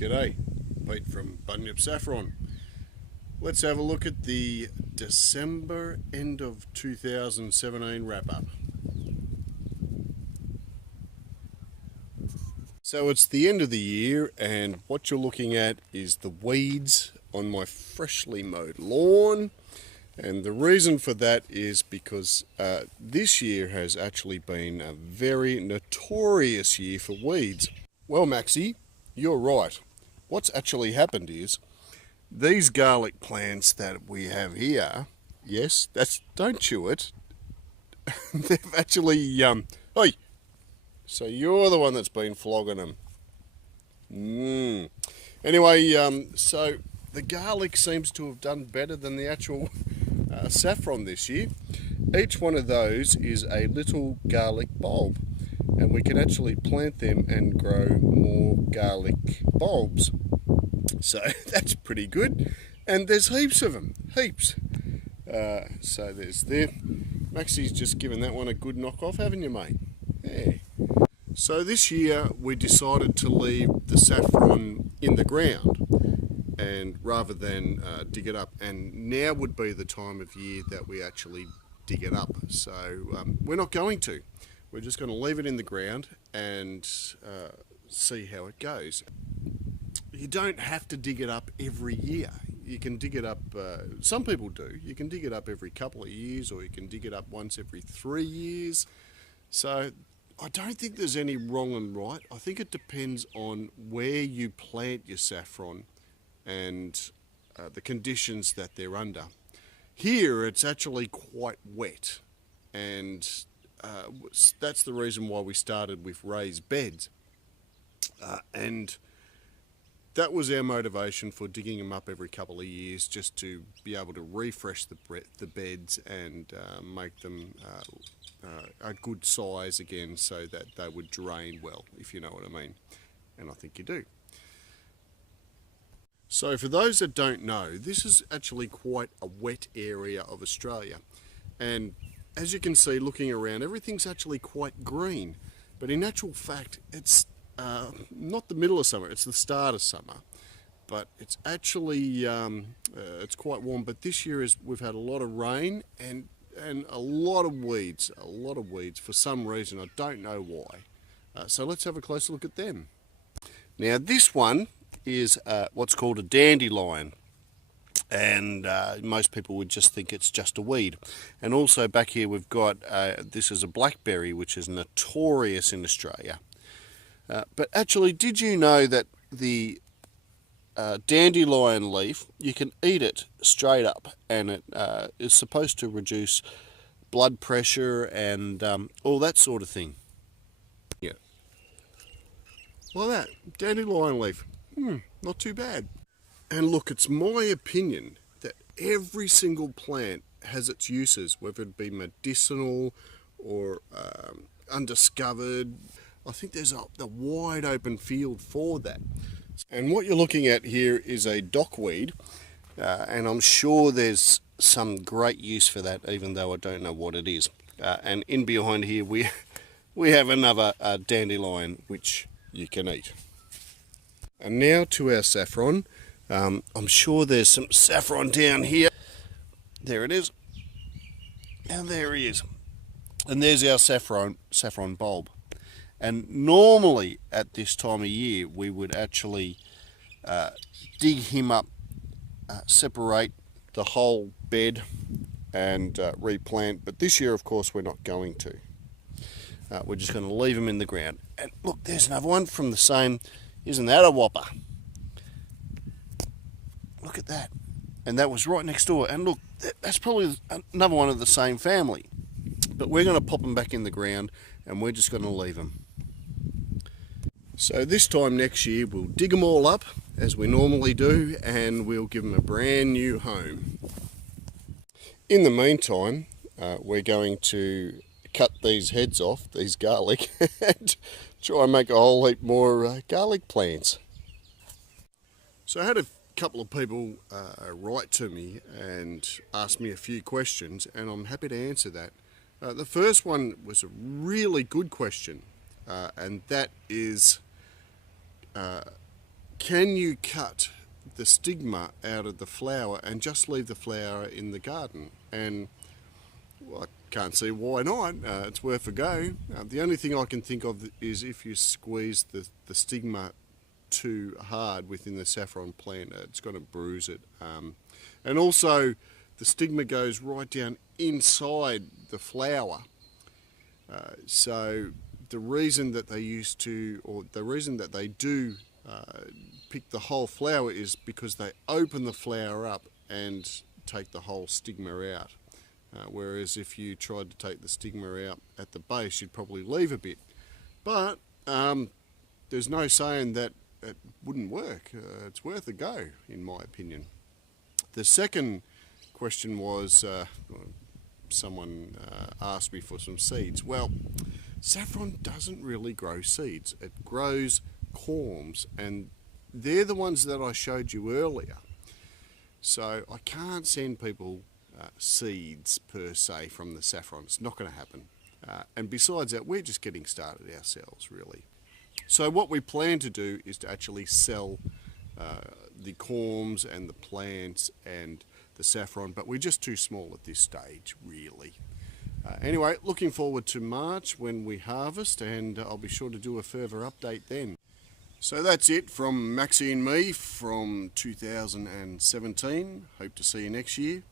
G'day, Pete from Bunyip Saffron. Let's have a look at the December end of 2017 wrap up. So it's the end of the year, and what you're looking at is the weeds on my freshly mowed lawn. And the reason for that is because this year has actually been a very notorious year for weeds. Well, Maxie, you're right. What's actually happened is these garlic plants that we have here, yes, don't chew it. They've actually, oi, so you're the one that's been flogging them. Anyway, so the garlic seems to have done better than the actual saffron this year. Each one of those is a little garlic bulb, and we can actually plant them and grow more garlic bulbs. So that's pretty good, and there's heaps of them, heaps. So there's there. Maxie's just given that one a good knock off, haven't you, mate? Yeah. So this year we decided to leave the saffron in the ground, and rather than dig it up, and now would be the time of year that we actually dig it up. So we're not going to. We're just going to leave it in the ground and see how it goes. You don't have to dig it up every year. You can dig it up, some people do. You can dig it up every couple of years, or you can dig it up once every 3 years. So I don't think there's any wrong and right. I think it depends on where you plant your saffron and the conditions that they're under. Here it's actually quite wet, and that's the reason why we started with raised beds. And that was our motivation for digging them up every couple of years, just to be able to refresh the beds and make them a good size again, so that they would drain well, if you know what I mean. And I think you do. So for those that don't know, this is actually quite a wet area of Australia. And as you can see, looking around, everything's actually quite green. But in actual fact, it's not the middle of summer, it's the start of summer. But it's actually, it's quite warm. But this year we've had a lot of rain and a lot of weeds, for some reason. I don't know why. So let's have a closer look at them. Now this one is what's called a dandelion, and most people would just think it's just a weed. And also back here we've got this is a blackberry, which is notorious in Australia. But actually, did you know that the dandelion leaf, you can eat it straight up, and it is supposed to reduce blood pressure and all that sort of thing? Yeah, like that, dandelion leaf. Not too bad. And look, it's my opinion that every single plant has its uses, whether it be medicinal or undiscovered. I think there's a wide open field for that. And what you're looking at here is a dockweed, and I'm sure there's some great use for that, even though I don't know what it is. And in behind here we have another dandelion which you can eat. And now to our saffron. I'm sure there's some saffron down here. There it is. And there he is. And there's our saffron bulb. And normally at this time of year we would actually dig him up, separate the whole bed and replant. But this year, of course, we're not going to. We're just going to leave him in the ground. And look, there's another one from the same. Isn't that a whopper? Look at that. And that was right next door. And look, that's probably another one of the same family. But we're going to pop them back in the ground, and we're just going to leave them. So this time next year we'll dig them all up as we normally do, and we'll give them a brand new home. In the meantime, we're going to cut these heads off, these garlic, and try and make a whole heap more garlic plants. So I had a couple of people write to me and ask me a few questions, and I'm happy to answer that. The first one was a really good question, and that is can you cut the stigma out of the flower and just leave the flower in the garden? And well, I can't see why not. It's worth a go. The only thing I can think of is if you squeeze the stigma too hard within the saffron plant, it's going to bruise it. And also, the stigma goes right down inside the flower. So the reason that they do pick the whole flower is because they open the flower up and take the whole stigma out. Whereas if you tried to take the stigma out at the base, you'd probably leave a bit. But there's no saying that it wouldn't work. It's worth a go, in my opinion. The second question was, someone asked me for some seeds. Well, saffron doesn't really grow seeds. It grows corms, and they're the ones that I showed you earlier. So I can't send people seeds per se from the saffron. It's not going to happen. And besides that, we're just getting started ourselves, really. So what we plan to do is to actually sell the corms and the plants and the saffron, but we're just too small at this stage, really. Anyway, looking forward to March when we harvest, and I'll be sure to do a further update then. So that's it from Maxie and me from 2017. Hope to see you next year.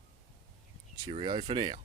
Cheerio for now.